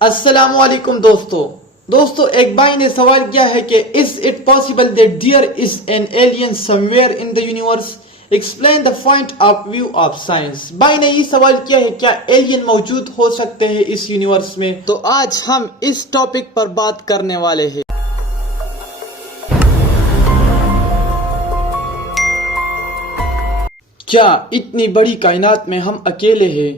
अस्सलाम वालेकुम दोस्तों एक भाई ने सवाल किया है कि is it possible that there is an alien somewhere in the universe, explain the point of view of science. भाई ने ये सवाल किया है क्या एलियन मौजूद हो सकते हैं इस यूनिवर्स में। तो आज हम इस टॉपिक पर बात करने वाले हैं। क्या इतनी बड़ी कायनात में हम अकेले हैं?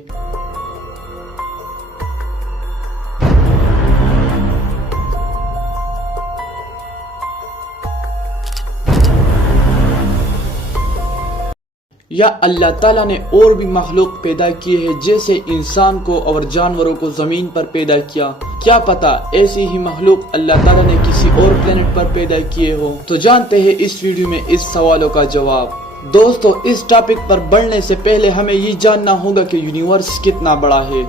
या अल्लाह ताला ने और भी मखलूक पैदा किए हैं, जैसे इंसान को और जानवरों को जमीन पर पैदा किया। क्या पता ऐसी ही मखलूक अल्लाह ताला ने किसी और प्लेनेट पर पैदा किए हो। तो जानते हैं इस वीडियो में इस सवालों का जवाब। दोस्तों इस टॉपिक पर बढ़ने से पहले हमें ये जानना होगा कि यूनिवर्स कितना बड़ा है।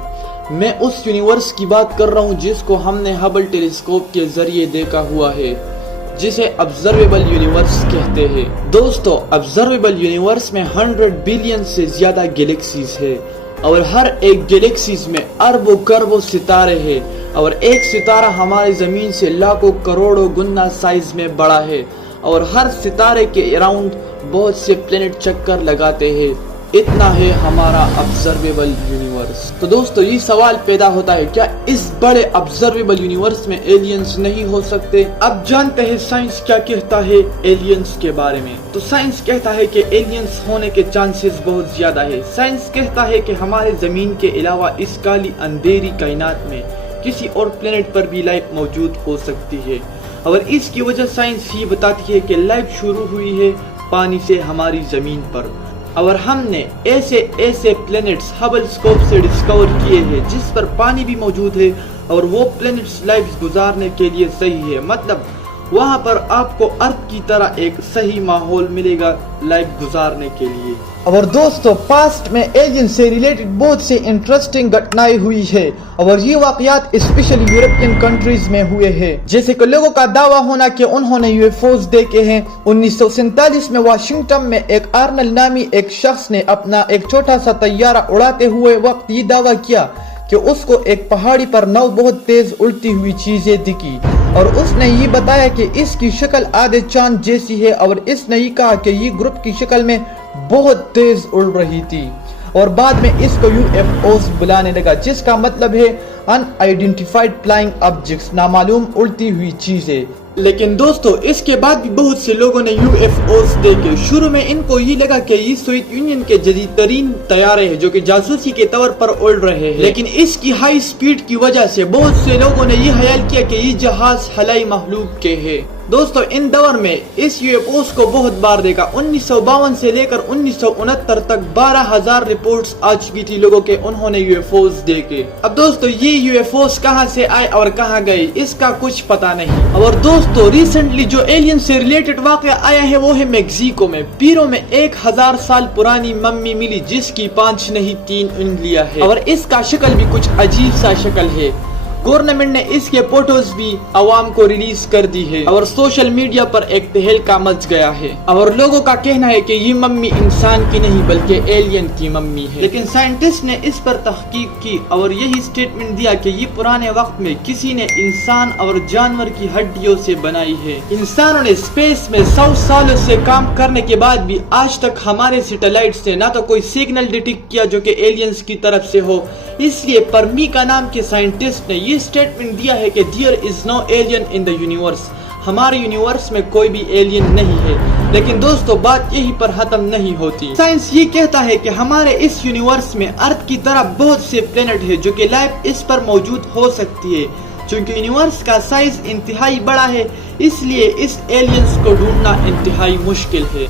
मैं उस यूनिवर्स की बात कर रहा हूँ जिसको हमने हबल टेलीस्कोप के जरिए देखा हुआ है, जिसे ऑब्जर्वेबल यूनिवर्स कहते हैं। दोस्तों ऑब्जर्वेबल यूनिवर्स में 100 बिलियन से ज्यादा गैलेक्सीज है और हर एक गैलेक्सीज में अरबों करोड़ों सितारे हैं और एक सितारा हमारी जमीन से लाखों करोड़ों गुना साइज में बड़ा है और हर सितारे के अराउंड बहुत से प्लेनेट चक्कर लगाते हैं। इतना है हमारा ऑब्जर्वेबल यूनिवर्स। तो दोस्तों ये सवाल पैदा होता है क्या इस बड़े ऑब्जर्वेबल यूनिवर्स में एलियंस नहीं हो सकते। अब जानते हैं साइंस क्या कहता है एलियंस के बारे में। तो साइंस कहता है कि एलियंस होने के चांसेस बहुत ज्यादा है। साइंस कहता है कि हमारे जमीन के अलावा इस काली अंधेरी कायनात में किसी और प्लेनेट पर भी लाइफ मौजूद हो सकती है और इसकी वजह साइंस ही बताती है कि लाइफ शुरू हुई है पानी से हमारी जमीन पर और हमने ऐसे प्लैनेट्स हबल स्कोप से डिस्कवर किए हैं जिस पर पानी भी मौजूद है और वो प्लैनेट्स लाइफ गुजारने के लिए सही है। मतलब वहाँ पर आपको अर्थ की तरह एक सही माहौल मिलेगा लाइफ गुजारने के लिए। और दोस्तों पास्ट में एलियन से रिलेटेड बहुत से इंटरेस्टिंग घटनाएं हुई है और ये वाकयात स्पेशली यूरोपियन कंट्रीज में हुए हैं। जैसे कि लोगों का दावा होना कि उन्होंने यूएफओस देखे हैं। 1947 में वाशिंगटन में एक आर्नल नामी एक शख्स ने अपना एक छोटा सा तैयारा उड़ाते हुए वक्त ये दावा किया कि उसको एक पहाड़ी पर 9 बहुत तेज उड़ती हुई चीजें दिखी और उसने ये बताया कि इसकी शक्ल आधे चांद जैसी है और इसने ये कहा कि ये ग्रुप की शक्ल में बहुत तेज उड़ रही थी और बाद में इसको यूएफओस बुलाने लगा, जिसका मतलब है अनआइडेंटिफाइड फ्लाइंग ऑब्जेक्ट्स, नामालूम उड़ती हुई चीजें। लेकिन दोस्तों इसके बाद भी बहुत से लोगों ने यूएफओस देखे। शुरू में इनको ये लगा कि ये सोवियत यूनियन के जदीद तरीन तैयारे हैं जो कि जासूसी के तौर पर उड़ रहे हैं, लेकिन इसकी हाई स्पीड की वजह से बहुत से लोगों ने ये ख्याल किया कि ये जहाज हलाई मखलूक के हैं। दोस्तों इन दौर में इस यूएफओस को बहुत बार देखा। 1952 से लेकर 1969 तक 12,000 रिपोर्ट्स आ चुकी थी लोगों के उन्होंने यूएफओस देखे। अब दोस्तों ये यूएफओस कहां से आए और कहां गए इसका कुछ पता नहीं। और दोस्तों रिसेंटली जो एलियन से रिलेटेड वाकया आया है वो है मेक्सिको में। पीरो में 1000 साल पुरानी मम्मी मिली जिसकी 5 नहीं 3 उंगलियां है और इसका शक्ल भी कुछ अजीब सा शक्ल है। गवर्नमेंट ने इसके फोटोज भी आवाम को रिलीज कर दी है और सोशल मीडिया पर एक तहलका मच गया है और लोगों का कहना है कि ये मम्मी इंसान की नहीं बल्कि एलियन की मम्मी है। लेकिन साइंटिस्ट ने इस पर तहकीक की और यही स्टेटमेंट दिया कि ये पुराने वक्त में किसी ने इंसान और जानवर की हड्डियों से बनाई है। इंसानों ने स्पेस में 100 सालों से काम करने के बाद भी आज तक हमारे सैटेलाइट से ना तो कोई सिग्नल डिटेक्ट किया जो कि एलियंस की तरफ से हो। इसलिए परमीका नाम के साइंटिस्ट ने ये स्टेटमेंट दिया है कि there is no alien in the universe, हमारे यूनिवर्स में कोई भी एलियन नहीं है। लेकिन दोस्तों बात यही पर खत्म नहीं होती। साइंस ये कहता है कि हमारे इस यूनिवर्स में अर्थ की तरह बहुत से प्लेनेट है जो कि लाइफ इस पर मौजूद हो सकती है। चूंकि यूनिवर्स का साइज इंतहाई बड़ा है इसलिए इस एलियंस को ढूंढना इंतहाई मुश्किल है।